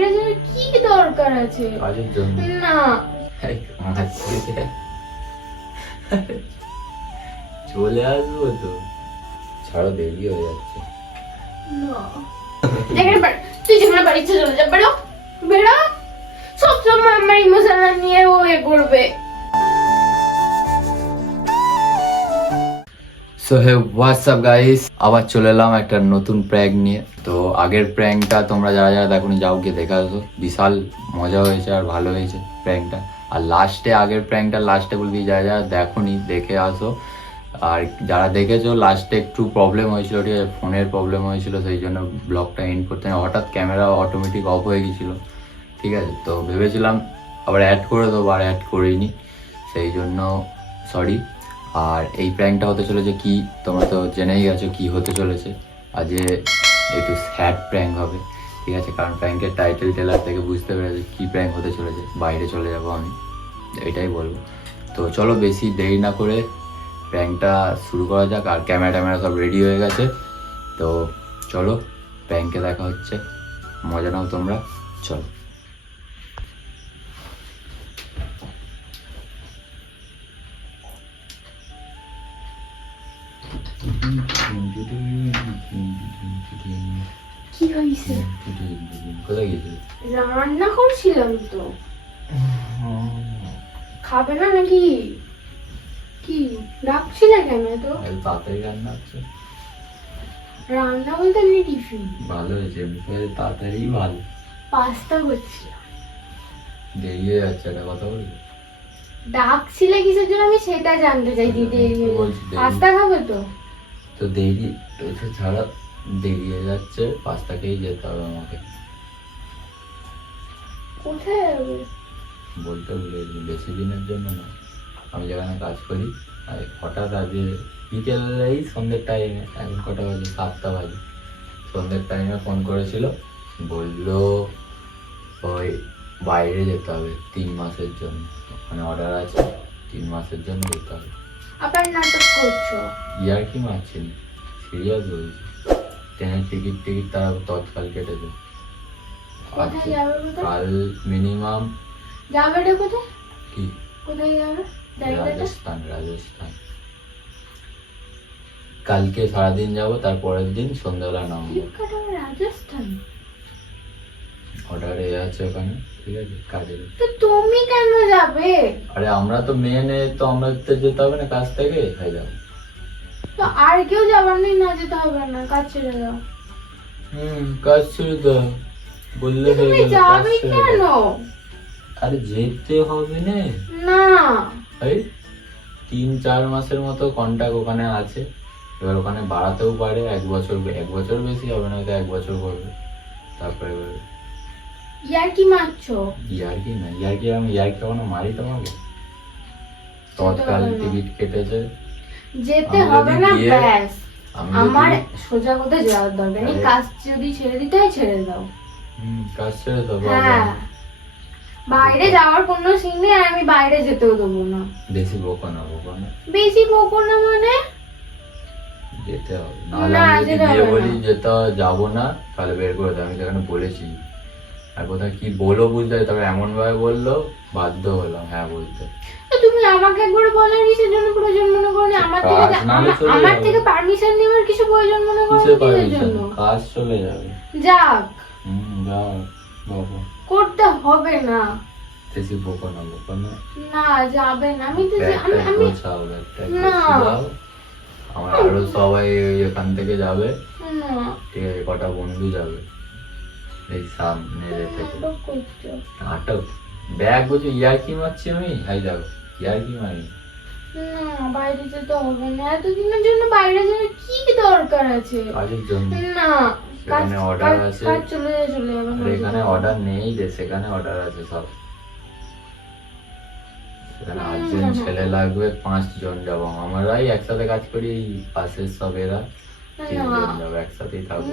বাইরে যাওয়ার কি দরকার আছে? কাজের জন্য না চলে আসবো তো, ছাড়ো দেরি হয়ে যাচ্ছে। না তুই যেখানে বাড়ি চলে যা, বেরো বেরো। সবসময় আমার ইমোশনাল নিয়ে ও এ করবে। সো হে হোয়াটসঅ্যাপ গাইস, আবার চলে এলাম একটা নতুন প্র্যাঙ্ক নিয়ে। তো আগের প্র্যাঙ্কটা তোমরা যারা যারা দেখোনি যাও গিয়ে দেখে আসো, বিশাল মজা হয়েছে আর ভালো হয়েছে প্র্যাঙ্কটা। আর লাস্টে আগের প্র্যাঙ্কটা লাস্টে বলবি যারা যারা দেখোনি দেখে আসো, আর যারা দেখেছো লাস্টে একটু প্রবলেম হয়েছিল, ঠিক আছে, ফোনের প্রবলেম হয়েছিল, সেই জন্য ব্লগটা এন্ড করতে হঠাৎ ক্যামেরা অটোমেটিক অফ হয়ে গেছিলো, ঠিক আছে। তো ভেবেছিলাম আবার অ্যাড করে দেবো, আর অ্যাড করিনি, সেই জন্য সরি। আর এই প্র্যাঙ্কটা হতে চলেছে কি, তোমরা তো জেনেই গেছো কি হতে চলেছে। আজ একটু স্যাড প্র্যাঙ্ক হবে, ঠিক আছে, কারণ প্র্যাঙ্কের টাইটেল টেলার থেকে বুঝতে পেরেছে কি প্র্যাঙ্ক হতে চলেছে। বাইরে চলে যাবো আমি, এটাই বলবো। তো চলো বেশি দেরি না করে প্র্যাঙ্কটা শুরু করা যাক। আর ক্যামেরা ট্যামেরা সব রেডি হয়ে গেছে, তো চলো প্র্যাঙ্কে দেখা হচ্ছে, মজা নাও তোমরা, চলো। কি হয়েছে? কোথায় গেছিলি? রান্না করছিলাম তো। খাবে না নাকি? কি ডাকছিলে কেন? তো তাড়াতাড়ি রান্না হচ্ছে। রান্না বলতে এমনি টিফিন। ভালো হয়েছে, তাড়াতাড়ি ভালো। পাস্তা করছিলাম। দেরি হয়ে যাচ্ছে, একটা কথা বলবো। ডাকছিলে কিসের জন্য আমি সেটা জানতে চাইছি। পাস্তা খাবে তো? তো দেরি তো ছাড়া, দেরি হয়ে যাচ্ছে, পাস্তা খেয়েই যেতে হবে আমাকে। কোথায় যাবে? বলতে ভুলে গেছি, বেশি দিনের জন্য না। আমি যেখানে কাজ করি, আর হঠাৎ আজকে বিকেলে এই সন্ধ্যের টাইমে, এখন কটা বাজে, 7টা বাজে, সন্ধ্যের টাইমে ফোন করেছিল, বললো ওই বাইরে যেতে হবে 3 মাসের জন্য, ওখানে অর্ডার আছে, 3 মাসের জন্য যেতে হবে। আবার নাটক করছো? ইয়ার কি মারছেন, সিরিয়াস বলছি। ট্রেনের টিকিট তারা তৎকাল কেটে দেয়। কোথায় যাবে? কাল মিনিমাম যাবে রে কোথায়? কি কোথায় যাবে? রাজস্থান। কালকে সারাদিন যাবো, তারপরের দিন সন্ধ্যাবেলা নামবো। রাজস্থান অর্ডার আছে ওখানে, ঠিক আছে, কাজের। তো তুমি কেন যাবে? আরে আমরা তো মেনে, তো আমরা তো যেতে হবে না কাজ থেকে, খাই যাবো। তো আর কেউ যাবার নেই? না যেতে হবে না, কাজ ছেড়ে দাও। কাজ ছেড়ে দাও বললে হয়ে তুমি গেল, যাবে কেন? আরে যেতে হবে না। না এই 3-4 মাসের মতো কন্ট্রাক্ট ওখানে আছে, এবার ওখানে বাড়াতেও পারে, 1 বছর বেশি হবে না, হয়তো 1 বছর করবে, তারপরে ইয়ার কি মারছো? ইয়ার্কি না, আমি ইয়ার্কি কখনো মারি তোমাকে? তৎকাল টিকিট কেটেছে, যেতে হবে না, ব্যাস। আমার সোজা কথা যাওয়ার দরকার নেই, কাজ যদি ছেড়ে দিতে হয় ছেড়ে দাও। কাজ ছেড়ে দাও। হ্যাঁ, বাইরে যাওয়ার কোনো সিন নেই, আর আমি বাইরে যেতেও দেবো না। বেশি বকো না। বেশি বকো না মানে? যেতে হবে, নাহলে আমি যদি বিয়ে বলি যেতে যাবো না, তাহলে বের করে দাও। আমি সেখানে বলেছি, আর কোথায় কি বলো বুঝতে হয়, তবে এমন ভাবে বললো বাধ্য হলাম হ্যাঁ বলতে। তুমি আমাকে একবার বলার কিসের জন্য প্রয়োজন মনে করো? আমার থেকে পারমিশন নেওয়ার কিছু প্রয়োজন মনে করো? কিসের জন্য? কাজ চলে যাবে। যাক, যাও বাবা, করতে হবে না। বেশি বকো না। না যাবে না, আমি তো না, আমার আরো সবাই এখান থেকে যাবে, না ঠিক আছে, কটা বন্ধু যাবে এই সামনে থেকে। নাটক ব্যাগ বুঝি, ইয়ার্কি মারছি আমি? হাই যাও, ইয়ার্কি মারি না, বাইরে যেতে হবে না। এতদিনের জন্য বাইরে যাওয়ার কি দরকার আছে? কাজের জন্য না, সেখানে অর্ডার আছে, চলে যাবে। এখানে অর্ডার নেই যে, সেখানে অর্ডার আছে সব। সেখানে 8 জন ছেলে লাগবে, 5 জন যাবো। আমরাই একসাথে কাজ করি, পাশের সব এরা 3 জন যাবো, একসাথেই থাকবো।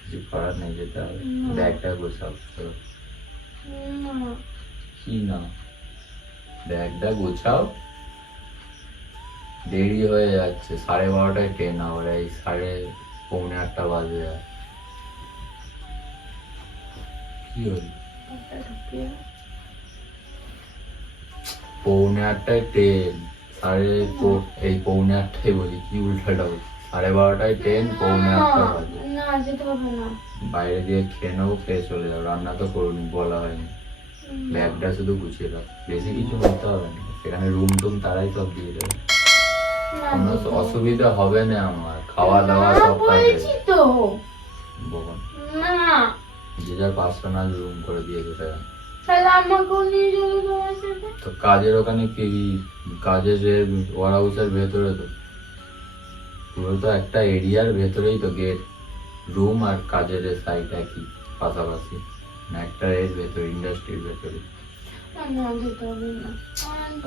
কিছু করার নেই, যেতে হবে। ব্যাগটা গোছাও। কি না, ব্যাগটা গোছাও, দেরি হয়ে যাচ্ছে, 12:30টায় ট্রেন, আমরা এই 7:45 বাজে। কি হলো? একটা ঢুকিয়ে। 8:45টায় ট্রেন, এই 8:45টায় বলি, কি উল্টাটা বলি, 12:30টায় ট্রেন, 8:45 বাজে। না যেতে হবে না। বাইরে দিয়ে খেয়ে নেবো, খেয়ে চলে যাবো। রান্না তো করুনি, বলা হয়নি। ব্যাগটা শুধু গুছিয়ে দাও, বেশি কিছু নিতে হবে না, সেখানে রুম টুম তারাই সব দিয়ে দেবে। না কোনো যেতে হবে। অসুবিধা হবে না আমার, খাওয়া দাওয়া না, সব পাবে। বলছি তো। বলুন, না যে যার পার্সোনাল রুম করে দিয়েছে তারা। তাহলে আমাকেও নিয়ে যাবে তোমার সাথে। তো কাজের ওখানে কি, কাজের ওয়ার হাউসের ভেতরে তো পুরো তো একটা এরিয়ার ভেতরেই তো গেট, রুম আর কাজের সাইড একই পাশাপাশি, না একটা এর ভেতরে, ইন্ডাস্ট্রির ভেতরে। না যেতে হবে না।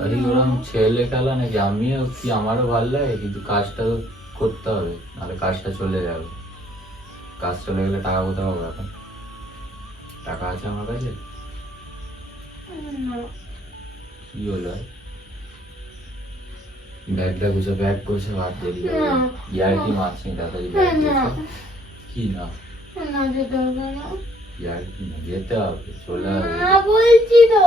আরে ওরকম ছেলে খেলা নাকি, আমিও কি, আমারও ভালো লাগে, কিন্তু কাজটা তো করতে হবে, নাহলে কাজটা চলে যাবে। কাজ চলে গেলে টাকা কোথাও পাবো এখন? টাকা আছে আমার কাছে? না। কি হলো আর? ব্যাগটা গুছো, ব্যাগ গুছো, হাত দেরি হবে। না। ইয়ার কি মারছি, তাড়াতাড়ি ব্যাগ না। গুছো। কি না? না যেতে হবে না। ইয়ার কি না, যেতে হবে, চলে হবে। না বলছি তো।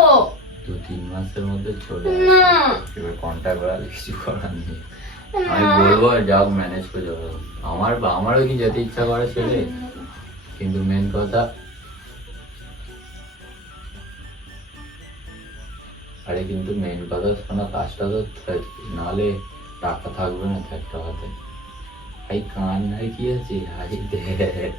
2-3 মাসের মধ্যে চলে না। আসবে। এবার কন্ট্যাক্ট করা কিছু করার নেই। না। আমি বলবো আর যাও, ম্যানেজ করে যাবো। আমারও কি যেতে ইচ্ছা করে ছেলে, কিন্তু মেন কথা, আরে কিন্তু মেন কথা শোনা, কাজটা তো নাহলে টাকা থাকবে না একটা হাতে। ভাই কান্নার কি আছে, হাই দেখ,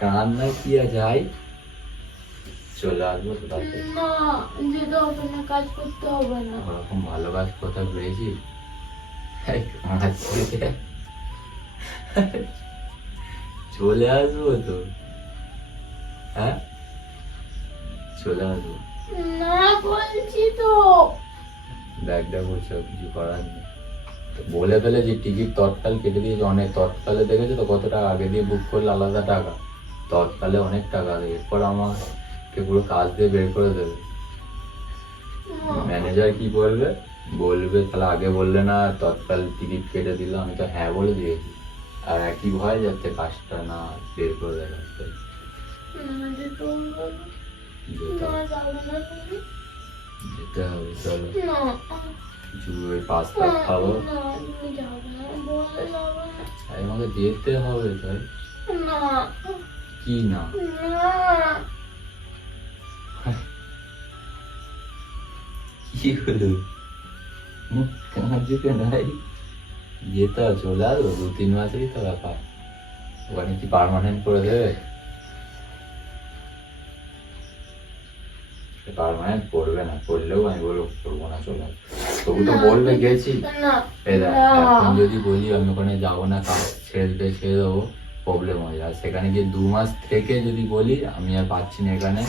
কান্না কি আছে, হাই চলে আসবো তো তাড়াতাড়ি। না যেতে হবে না, কাজ করতে হবে না। ওরকম ভালো কাজ কোথাও পেয়েছি? এই কাঁদছে যে। চলে আসবো তো, হ্যাঁ চলে আসবো। না বলছি তো। ব্যাগটা করছে, কিছু করার নেই। তো বলে ফেলে যে টিকিট তৎকাল কেটে দিয়েছে, অনেক তৎকালে দেখেছো তো কত টাকা, আগে দিয়ে বুক করলে আলাদা টাকা, তৎকালে অনেক টাকা দেয়। এরপর আমাকে পুরো কাজ দিয়ে বের করে দেবে। ম্যানেজার কি বলবে, বলবে তাহলে আগে বললে না, তৎকাল টিকিট কেটে দিল। আমি তো হ্যাঁ বলে দিয়েছি, আর একই ভয় যাতে কাজটা না বের করে দেয় রাস্তায়। না যেতে হবে না। যেতে না হবে, যাবে না তুমি। যেতে হবে, চলো। না। কিছু ওই পাস্তা খাবো। না তুমি যাবে না, বলে যাবে না। আমাকে যেতে হবে তাই। না। কি না? না। কি হলো? মুখ কাঁদছে কেন ভাই? যেতে হবে, চলে আসবো, 2-3 মাসেরই তো ব্যাপার। ওখানে কি পার্মানেন্ট করে দেবে? পার্মানেন্ট করবে না, করলেও আমি বলবো করবো না, চলে আসবো। তবু তো বলবে গেছি। না। এই দেখ, না। এখন যদি বলি আমি ওখানে যাবো না, কাজ ছেড়ে দেবো, প্রবলেম হয়ে যায়। আর সেখানে গিয়ে 2 মাস থেকে যদি বলি আমি আর পাচ্ছি না এখানে,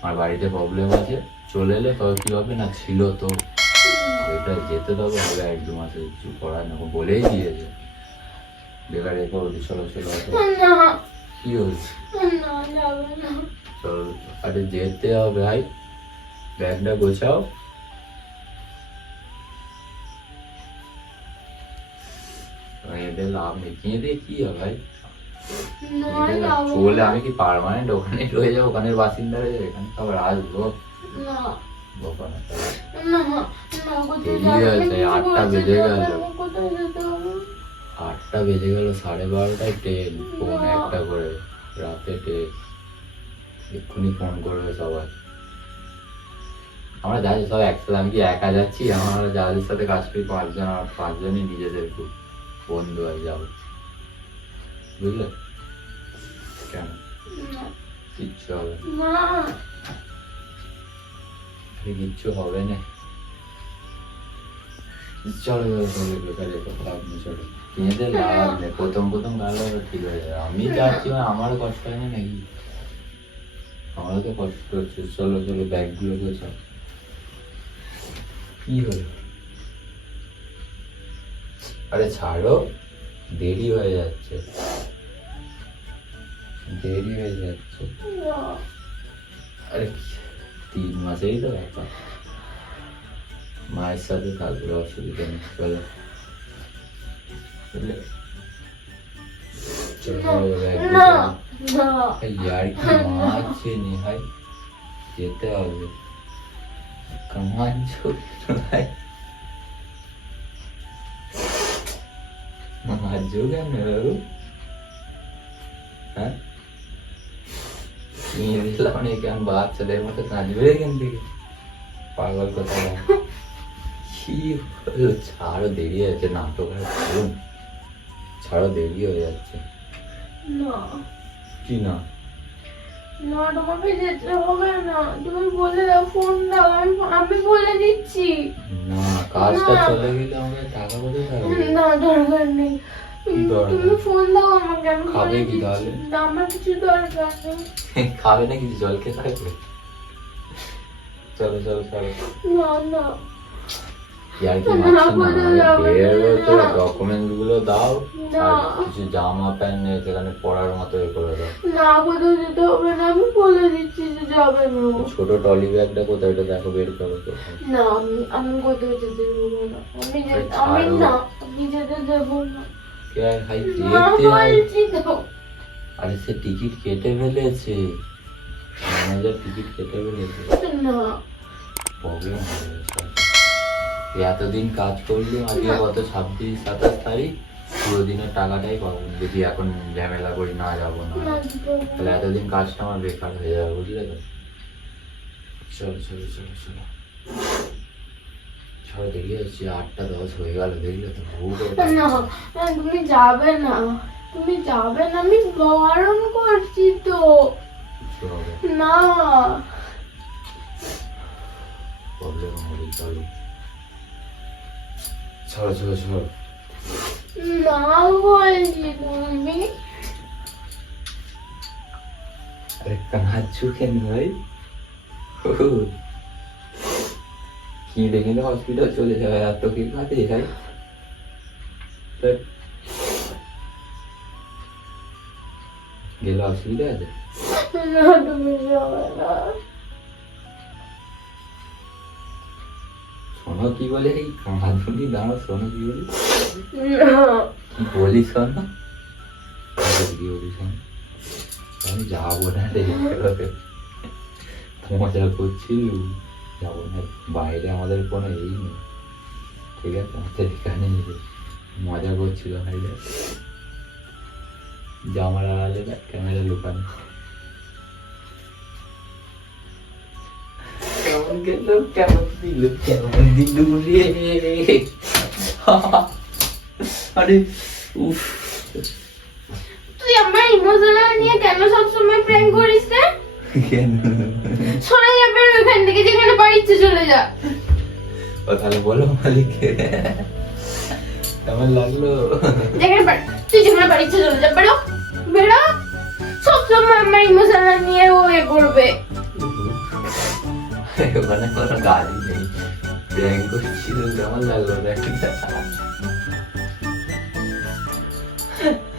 আমার বাড়িতে প্রবলেম আছে, চলে এলে তবে কি হবে না, ছিল তো এটা যেতে তো হবে, 1-2 মাসে কিছু করার না, বলেই দিয়েছে। বেকার এ করবি, চলো চলো চলো। না। কি হচ্ছে? না যাবে না। চলো, আরে যেতে হবে ভাই, ব্যাগটা গোছাও। এদের লাভ নেই, কিনে দিয়ে কি হবে ভাই? না যাবো চলে না। আমি কি পার্মানেন্ট ওখানে রয়ে যাবো, ওখানের বাসিন্দা হয়ে যাবো, এখানে আবার আসবো? না। বাবা না, না। না কোথায় দেরি যাবে হয়েছে, না, কিছু 8টা বলতে বেজে যাবে গেল। না, কোথায় যেতে হবে? 8টা বেজে গেল, 12:30টায় ট্রেন, 1:45 করে রাতে ট্রেন। এক্ষুনি ফোন করবে সবাই। আমরা যাচ্ছি সব একসাথে, আমি কি একা যাচ্ছি? আমরা যাদের সাথে কাজ করি 5 জন, আর 5 জনই নিজেদের খুব বন্ধু আর যাবো, বুঝলে? কেন না। কিচ্ছু হবে না, না। কিচ্ছু হবে না। চলো চলো চলো, বেকার এসব লাভ নেই, চলো। কিনেতে লাভ নেই, প্রথম প্রথম গালো ঠিক হয়ে যাবে। আমি যাচ্ছি মানে আমারও কষ্ট হয় না নাকি? আমারও তো কষ্ট হচ্ছে। চলো চলো, ব্যাগগুলো গোছাও। কি হলো? আরে ছাড়ো, দেরি হয়ে যাচ্ছে, দেরি হয়ে যাচ্ছে। না। আরে 3 মাসেরই তো ব্যাপার, মায়ের সাথে থাকবে, অসুবিধা নেই, চলো। বুঝলে? না না यार की মারছে নি ভাই যেতে হবে কামান ভাই মার যোগা না হ্যাঁ নিয়ে দিলাম না কেন বাচ্চাদের মতো কাঁদবে এখান থেকে পাগল কথা কি হলো ছাড়ো দেরি আছে নাটক আর করুন ছাড়ো দেরি হয়ে যাচ্ছে না কি না না তোমাকে যেতে হবে না তুমি বলে দাও ফোন দাও আমি বলে দিচ্ছি না কাজটা চলে গেলে আমাকে টাকা কোথায় থাকবে না দরকার নেই দরকার? তুমি ফোন দাও আমাকে আমি খাবে বলে কি দিচ্ছি। তাহলে? না, আমার কিছু দরকার নেই খাবে না কিছু জল খেয়ে থাকবে চলো চলো চলো না না ইয়ার কি না, মারছে না বলে দাও, বেরো তো না। ডকুমেন্টস গুলো দাও না। আর কিছু জামা প্যান্ট নেই সেখানে পড়ার মতো এ করে দাও না কোথাও যেতে হবে না আমি বলে দিচ্ছি যে যাবে না ছোট টলি ব্যাগটা কোথায় ওটা দেখো বের করো তো না আমি কোথাও যেতে দেবো না আমি ছাড়ো। না আমি যেতে দেবো না কে আর ভাই না যেতে হবে বলছি তো আরে সে টিকিট কেটে ফেলেছে ম্যানেজার টিকিট কেটে ফেলেছে না প্রবলেম হয়ে গেছে এতদিন কাজ করলাম আজকে কত 26-27 তারিখ পুরো দিনের টাকাটাই পাবো যদি এখন ঝামেলা করি না যাবো না না দিতে হবে তাহলে না। এতদিন কাজটা আমার বেকার হয়ে যাবে বুঝলে তো চলো চলো চলো চলো চলো দেরি হচ্ছে 8:10 হয়ে গেল দেখলে তো না না, তুমি যাবে না তুমি যাবে না আমি বারণ করছি তো না প্রবলেম হবে চলো চলো চলো চলো না বলছি তুমি আরে কাঁদছো কেন ভাই কি দেখে হসপিটাল চলে যাবে আর তো কি কাঁদে ভাই গেলে অসুবিধা আছে না তুমি যাবে না শোনো কি বলে এই কাঁদুনি দাঁড়াও শোনো কি বলি না কি বলি শোনো কি বলি শোনো আমি যাবো না রে মজা করছিল যাবো না বাইরে আমাদের কোনো এই নেই ঠিক আছে আমাদের এখানে মজা করছিল বাইরে জামার আড়ালে ক্যামেরা লুকানো কেমন গেল কেমন দিল রে আরে উফ তুই আমার ইমোশনাল নিয়ে কেন সবসময় প্র্যাঙ্ক করিস রে কেন চলে যাবে ওখান থেকে যেখানে বাড়ি ইচ্ছে চলে যা ও তাহলে বলো মালিককে কেমন লাগলো যেখানে তুই যেখানে বাড়ি ইচ্ছে চলে যা বেরো বেরো সবসময় আমার ইমোশনাল নিয়ে ও এ করবে ওখানে কোনো গাড়ি নেই প্র্যাঙ্ক করছিল কেমন লাগলো দেখা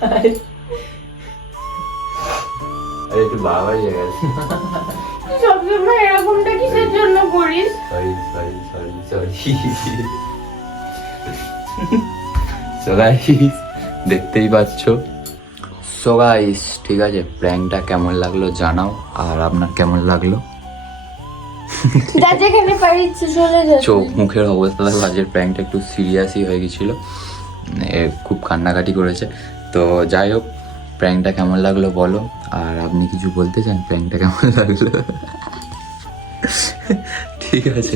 আরে একটু বাবা জায়গা তুই সবসময় এরকমটা কিসের জন্য করিস sorry sorry sorry sorry so guys দেখতেই পাচ্ছ সো গাইস ঠিক আছে প্র্যাঙ্কটা কেমন লাগলো জানাও আর আপনার কেমন লাগলো যা যেখানে বাড়ি ইচ্ছে চলে যা চোখ মুখের অবস্থা দেখো আজকের প্র্যাঙ্কটা একটু সিরিয়াসই হয়ে গেছিলো খুব কান্নাকাটি করেছে তো যাই হোক প্র্যাঙ্কটা কেমন লাগলো বলো আর আপনি কিছু বলতে চান প্র্যাঙ্কটা কেমন লাগলো ঠিক আছে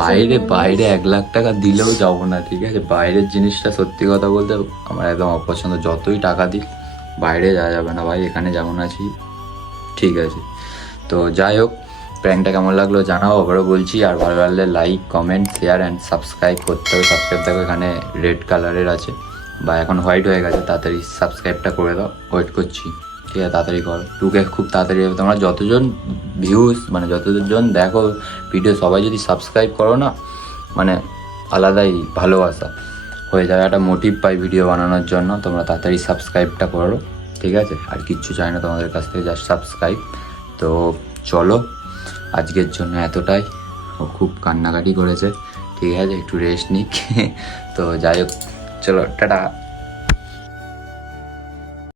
বাইরে বাইরে 1 লাখ টাকা দিলেও যাবো না ঠিক আছে বাইরের জিনিসটা সত্যি কথা বলতে আমার একদম অপছন্দ যতই টাকা দিই বাইরে যাওয়া যাবে না ভাই এখানে যেমন আছি ঠিক আছে তো যাই হোক প্র্যাঙ্কটা কেমন লাগলো জানাও আবারও বলছি আর ভালো লাগলে like comment share and subscribe করতে হবে সাবস্ক্রাইব দেখো এখানে রেড কালারের আছে বা এখন হোয়াইট হয়ে গেছে তাড়াতাড়ি সাবস্ক্রাইবটা করে দাও ওয়েট করছি ঠিক আছে তাড়াতাড়ি করো 2K খুব তাড়াতাড়ি হবে তোমরা যতজন ভিউজ মানে যতজন দেখো ভিডিও সবাই যদি সাবস্ক্রাইব করো না মানে আলাদাই ভালোবাসা হয়ে যাবে একটা মোটিভ পাই ভিডিও বানানোর জন্য তোমরা তাড়াতাড়ি সাবস্ক্রাইবটা করো ঠিক আছে আর কিচ্ছু চাই না তোমাদের কাছ থেকে জাস্ট সাবস্ক্রাইব তো চলো আজকের জন্য এতটাই ও খুব কান্নাকাটি করেছে ঠিক আছে একটু রেস্ট নিক তো যাই হোক চলো টাটা